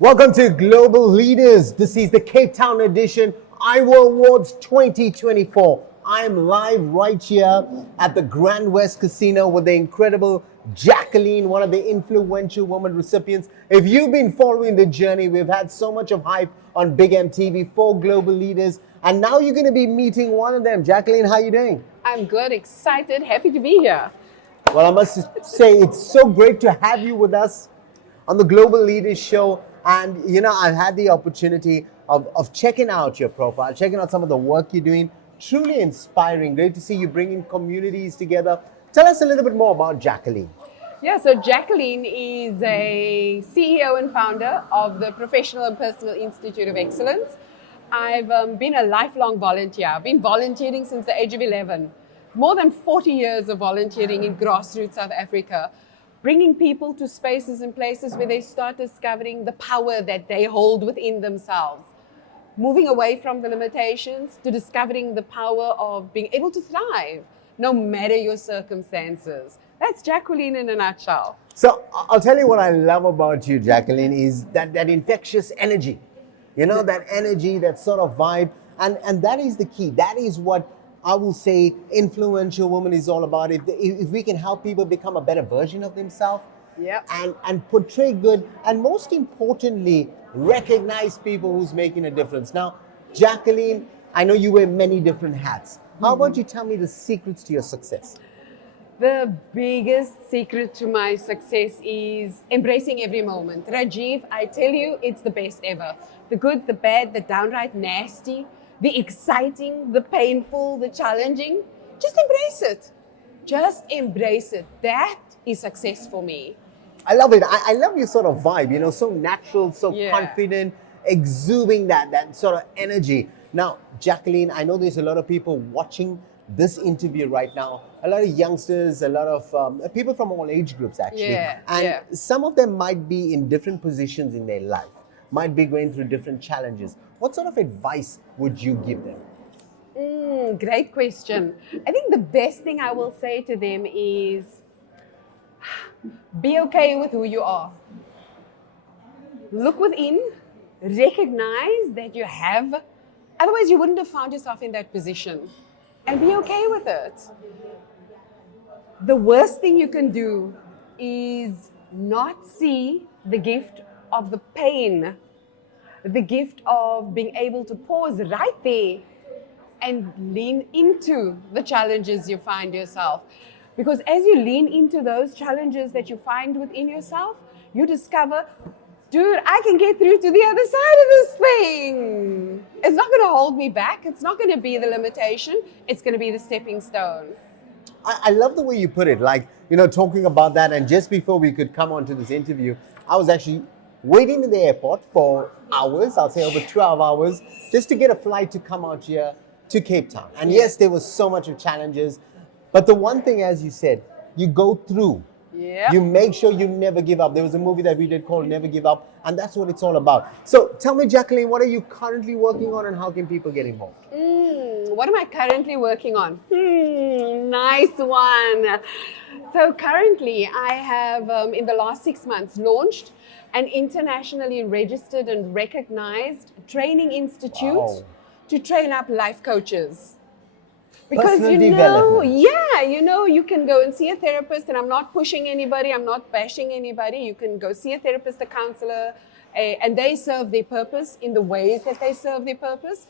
Welcome to Global Leaders. This is the Cape Town edition, Iowa Awards 2024. I'm live right here at the Grand West Casino with the incredible Jacqueline, one of the influential woman recipients. If you've been following the journey, we've had so much of hype on Big MTV for Global Leaders, and now you're going to be meeting one of them. Jacqueline, how are you doing? I'm good, excited, happy to be here. Well, I must say it's so great to have you with us on the Global Leaders Show. And, you know, I've had the opportunity of checking out your profile, checking out some of the work you're doing. Truly inspiring. Great to see you bringing communities together. Tell us a little bit more about Jacqueline. Yeah, so Jacqueline is a CEO and founder of the Professional and Personal Institute of Excellence. I've been a lifelong volunteer. I've been volunteering since the age of 11. More than 40 years of volunteering in grassroots South Africa, bringing people to spaces and places where they start discovering the power that they hold within themselves. Moving away from the limitations to discovering the power of being able to thrive, no matter your circumstances. That's Jacqueline in a nutshell. So I'll tell you what I love about you, Jacqueline, is that infectious energy. You know, that energy, that sort of vibe. And that is the key. That is what I will say influential woman is all about. If we can help people become a better version of themselves, Yep. and portray good, and most importantly, recognize people who's making a difference. Now, Jacqueline, I know you wear many different hats. How about you tell me the secrets to your success? The biggest secret to my success is embracing every moment. Rajiv, I tell you, it's the best ever. The good, the bad, the downright nasty, the exciting, the painful, the challenging. Just embrace it. Just embrace it. That is success for me. I love it. I love your sort of vibe, you know, so natural, so Yeah. confident, exuding that sort of energy. Now, Jacqueline, I know there's a lot of people watching this interview right now. A lot of youngsters, a lot of people from all age groups, actually. Yeah, And yeah. some of them might be in different positions in their life, might be going through different challenges. What sort of advice would you give them? Great question. I think the best thing I will say to them is be okay with who you are. Look within, recognize that you have, otherwise, you wouldn't have found yourself in that position. And be okay with it. The worst thing you can do is not see the gift of the pain, the gift of being able to pause right there and lean into the challenges you find yourself. Because as you lean into those challenges that you find within yourself, you discover, dude, I can get through to the other side of this thing. It's not going to hold me back. It's not going to be the limitation. It's going to be the stepping stone. I love the way you put it, like, you know, talking about that. And just before we could come on to this interview, I was actually waiting in the airport for hours, I'll say over 12 hours, just to get a flight to come out here to Cape Town. And yes, there was so much of challenges, but the one thing, as you said, you go through. Yeah. You make sure you never give up. There was a movie that we did called Never Give Up, and that's what it's all about. So tell me, Jacqueline, what are you currently working on and how can people get involved? What am I currently working on? Nice one. So currently I have, in the last 6 months, launched an internationally registered and recognized training institute Wow. to train up life coaches. Because Personal development. you can go and see a therapist, and I'm not pushing anybody, I'm not bashing anybody. You can go see a therapist, a counselor, and they serve their purpose in the ways that they serve their purpose.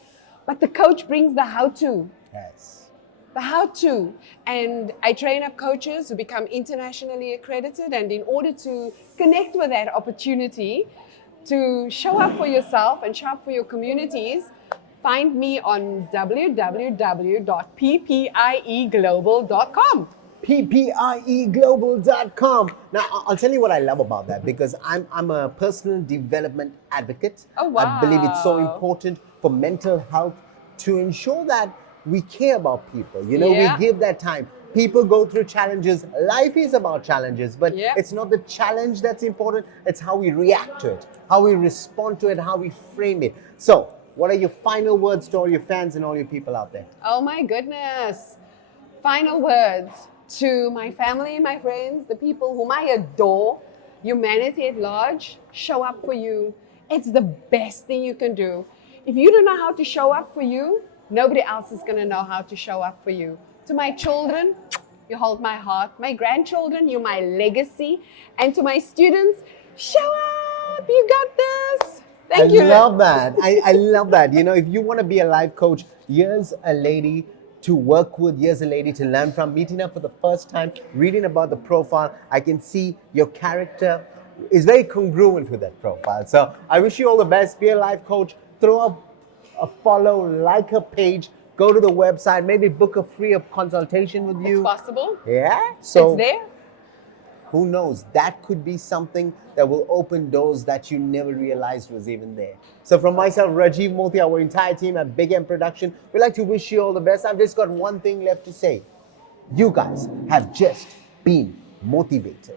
But the coach brings the how-to. Yes. The how-to. And I train up coaches who become internationally accredited, and in order to connect with that opportunity to show up for yourself and show up for your communities, find me on www.ppieglobal.com. ppieglobal.com. Now, I'll tell you what I love about that, because I'm a personal development advocate. Oh, wow. I believe it's so important for mental health to ensure that we care about people. You know, Yeah. we give that time. People go through challenges. Life is about challenges, but Yeah. it's not the challenge that's important. It's how we react to it, how we respond to it, how we frame it. So, what are your final words to all your fans and all your people out there? Oh my goodness. Final words to my family, my friends, the people whom I adore, humanity at large. Show up for you. It's the best thing you can do. If you don't know how to show up for you, nobody else is going to know how to show up for you. To my children, you hold my heart. My grandchildren, you're my legacy. And to my students, show up. You got this. Thank you. I love that. I love that. You know, if you want to be a life coach, here's a lady to work with. Here's a lady to learn from. Meeting her for the first time, reading about the profile, I can see your character is very congruent with that profile. So I wish you all the best. Be a life coach. Throw up a follow, like her page, go to the website, maybe book a free consultation with you. It's possible. Yeah. So It's there. who knows? That could be something that will open doors that you never realized was even there. So from myself, Rajiv Mothie, our entire team at Big M Production, we'd like to wish you all the best. I've just got one thing left to say. You guys have just been motivated.